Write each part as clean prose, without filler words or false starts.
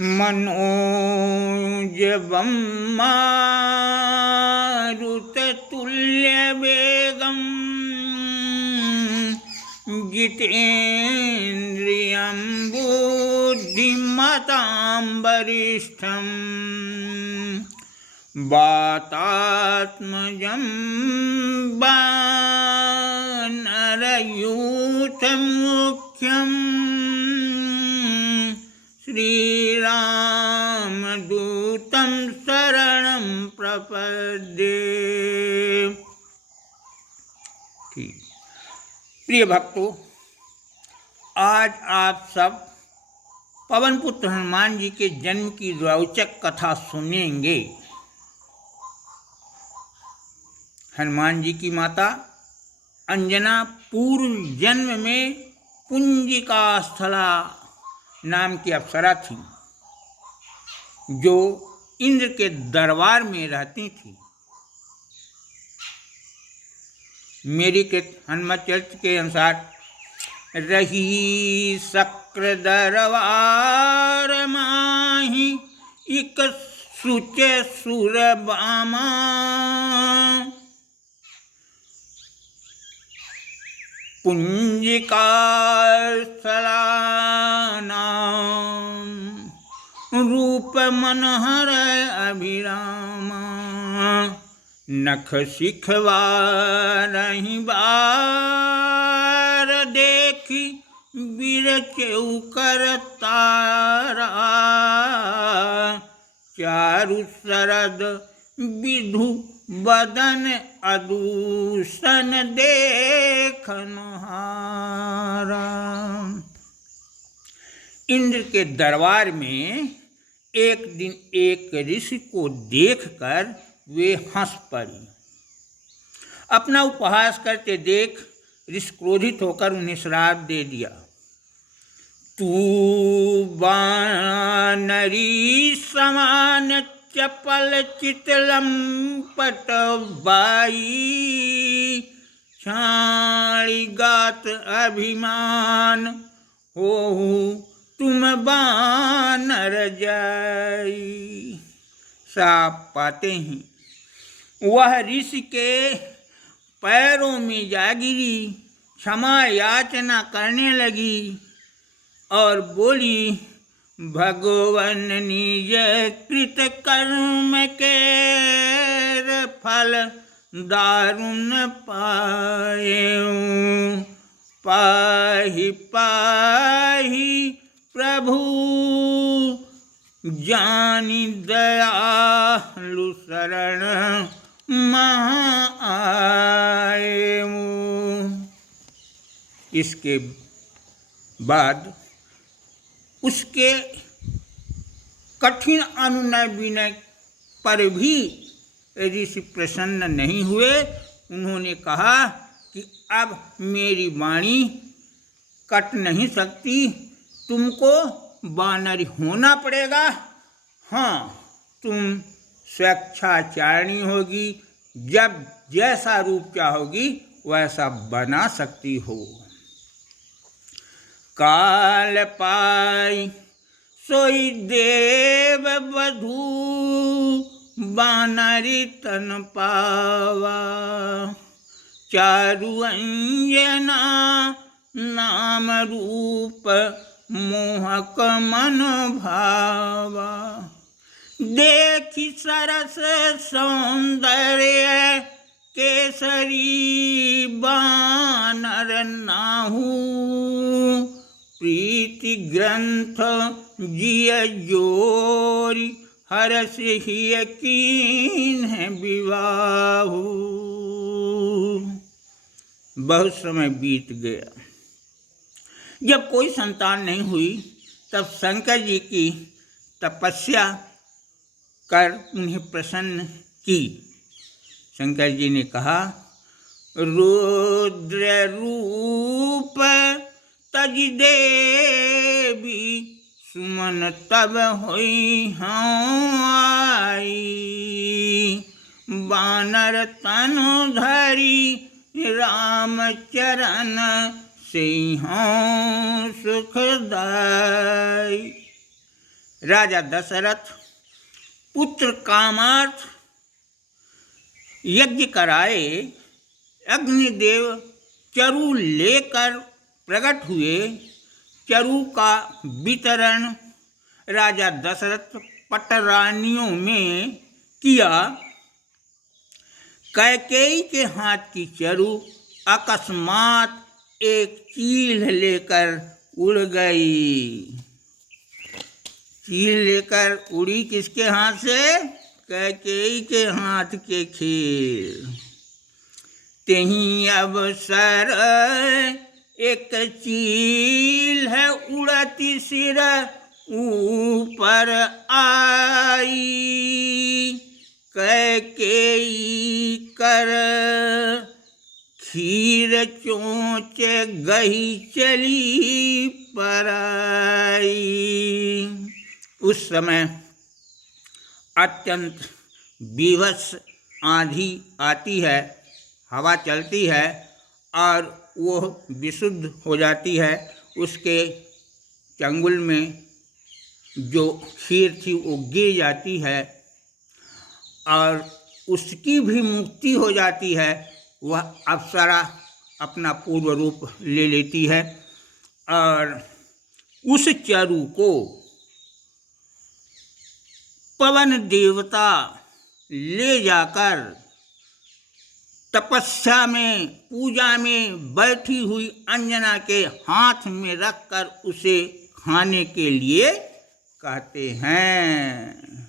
मनोजवं मारुततुल्यवेगं जितेन्द्रियं बुद्धिमतां वरिष्ठं वातात्मजं वानरयूथमुख्यं श्रीरामदूतं शरणं प्रपद्ये। प्रिय भक्तों, आज आप सब पवन पुत्र हनुमान जी के जन्म की रोचक कथा सुनेंगे। हनुमान जी की माता अंजना पूर्व जन्म में पुंजिका स्थला नाम की अप्सरा थी, जो इंद्र के दरबार में रहती थी। मेरी कृत हनुमत चरित्र के अनुसार, रही शक्र दरबार माही इक सुचे सुर बामा, पुंजिका स्थला नाम रूप मनहर अभिरामा, नख सिखवारहि बार देखी बिरचेउ कर तारा, चारु शरद विधु बदन अदूषण देखनहारा। इंद्र के दरबार में एक दिन एक ऋषि को देखकर वे हंस पड़ी। अपना उपहास करते देख ऋषि क्रोधित होकर उन्हें श्राप दे दिया। तू वानरी समान चपल चितलंपट बाई, छाणी गात अभिमान होहु तुम बानर जाई। साप पाते ही वह ऋषि के पैरों में जा गिरी, क्षमा याचना करने लगी और बोली, भगवन निज कृत कर्म के फल दारुण पाएऊ, पाहि पाहि प्रभु जानि दयालु शरण महा आएऊ। इसके बाद उसके कठिन अनुनय विनय पर भी ऋषि प्रसन्न नहीं हुए। उन्होंने कहा कि अब मेरी वाणी कट नहीं सकती, तुमको वानर होना पड़ेगा। हाँ, तुम स्वेच्छाचारिणी होगी, जब जैसा रूप चाहोगी वैसा बना सकती हो। काल पाई सोई देव वधू, वानरी तन पावा, चारु अंजना नाम रूप मोहक मन भावा, देखी सरस सौंदर्य केसरी वानर नाहू, प्रीति ग्रंथ जिय जोरी हरस हिय कीन्ह विवाहु। बहुत समय बीत गया। जब कोई संतान नहीं हुई, तब शंकर जी की तपस्या कर उन्हें प्रसन्न की। शंकर जी ने कहा, रुद्र रूप तज देवी, सुमन तब होई आई, वानर तनु धरी राम चरण सिंह सुखदाई। राजा दशरथ पुत्र कामार्थ यज्ञ कराए। अग्निदेव चरु लेकर प्रकट हुए। चरु का वितरण राजा दशरथ पटरानियों में किया। कैकेयी के हाथ की चरु अकस्मात एक चील लेकर उड़ गई। चील लेकर उड़ी किसके हाथ से? कैकेयी के हाथ के खेल। तेहीं अवसर एक चील है उड़ती सिर ऊपर आई। कैकेयी कर खीर चोंच गही चली पराई। उस समय अत्यंत बीभत्स आंधी आती है, हवा चलती है और वो विशुद्ध हो जाती है। उसके चंगुल में जो खीर थी वो गिर जाती है और उसकी भी मुक्ति हो जाती है। वह अप्सरा अपना पूर्व रूप ले लेती है और उस चरु को पवन देवता ले जाकर तपस्या में, पूजा में बैठी हुई अंजना के हाथ में रखकर उसे खाने के लिए कहते हैं।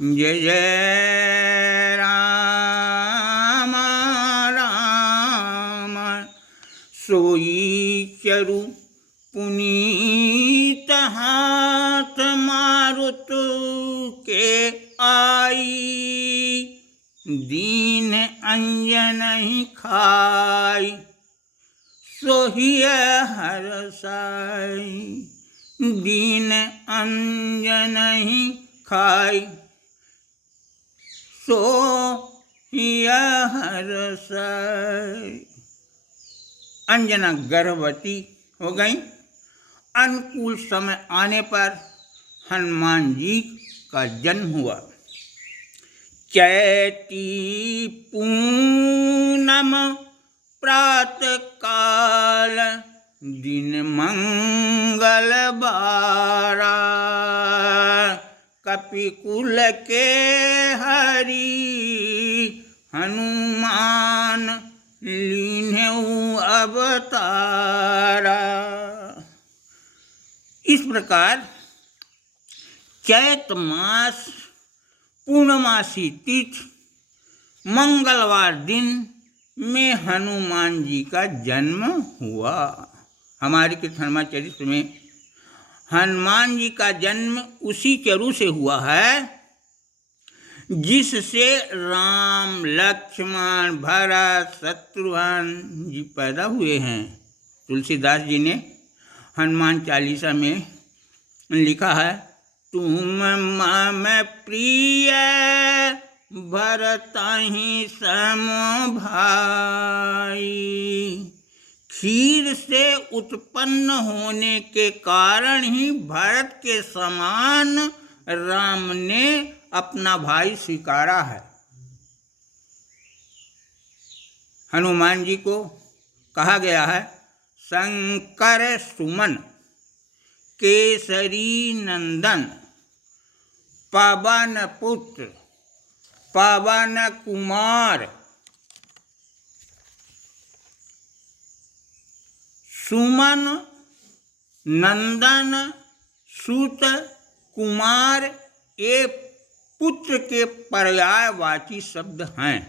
जय जय राम राम सोई चरु पुनीत हाथ मारुत के आई। दीन अंजन खाई सोहिय हरसाई। दीन अंजन खाई सोहिय हरसाई। अंजना गर्भवती हो गई। अनुकूल समय आने पर हनुमान जी का जन्म हुआ। चैती पूनम प्रातः काल दिन मंगल बारा। कपिकुल के हरि हनुमान लीन्हु अवतारा। इस प्रकार चैत मास पूर्णमासी तिथि मंगलवार दिन में हनुमान जी का जन्म हुआ। हमारे कृष्णचरित्र में हनुमान जी का जन्म उसी चरु से हुआ है जिससे राम, लक्ष्मण, भरत, शत्रुघ्न जी पैदा हुए हैं। तुलसीदास जी ने हनुमान चालीसा में लिखा है, तुम मम प्रिय भरतहि सम भाई। खीर से उत्पन्न होने के कारण ही भरत के समान राम ने अपना भाई स्वीकारा है। हनुमान जी को कहा गया है शंकर सुमन, केसरी नंदन, पवन पुत्र, पवन कुमार। सुमन, नंदन, सूत, कुमार ये पुत्र के पर्यायवाची शब्द हैं।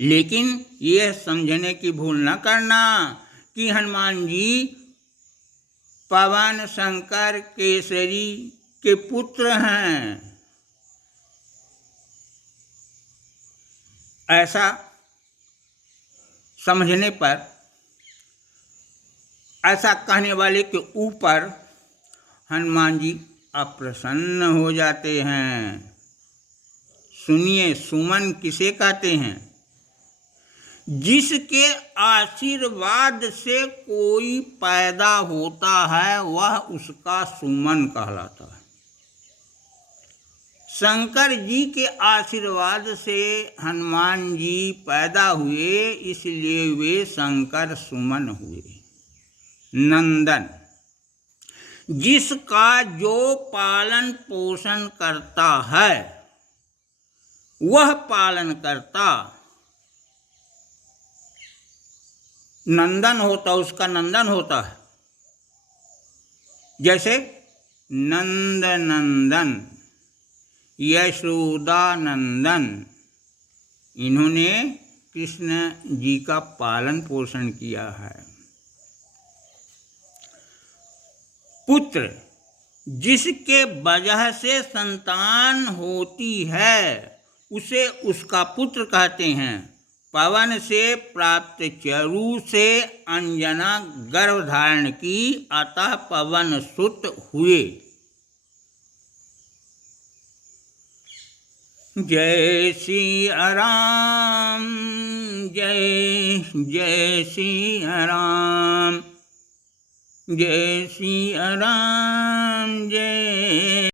लेकिन यह समझने की भूल न करना कि हनुमान जी पवन, शंकर, केसरी के पुत्र हैं। ऐसा समझने पर, ऐसा कहने वाले के ऊपर हनुमान जी अप्रसन्न हो जाते हैं। सुनिए, सुमन किसे कहते हैं? जिसके आशीर्वाद से कोई पैदा होता है वह उसका सुमन कहलाता है। शंकर जी के आशीर्वाद से हनुमान जी पैदा हुए, इसलिए वे शंकर सुमन हुए। नंदन, जिसका जो पालन पोषण करता है वह पालन करता नंदन होता, उसका नंदन होता है। जैसे नंद नंदन, यशोदा नंदन, इन्होंने कृष्ण जी का पालन पोषण किया है। पुत्र, जिसके वजह से संतान होती है उसे उसका पुत्र कहते हैं। पवन से प्राप्त चरु से अंजना गर्भ धारण की, अतः पवन सुत हुए। जय श्री राम, जय जय श्री राम, जय श्री राम, जय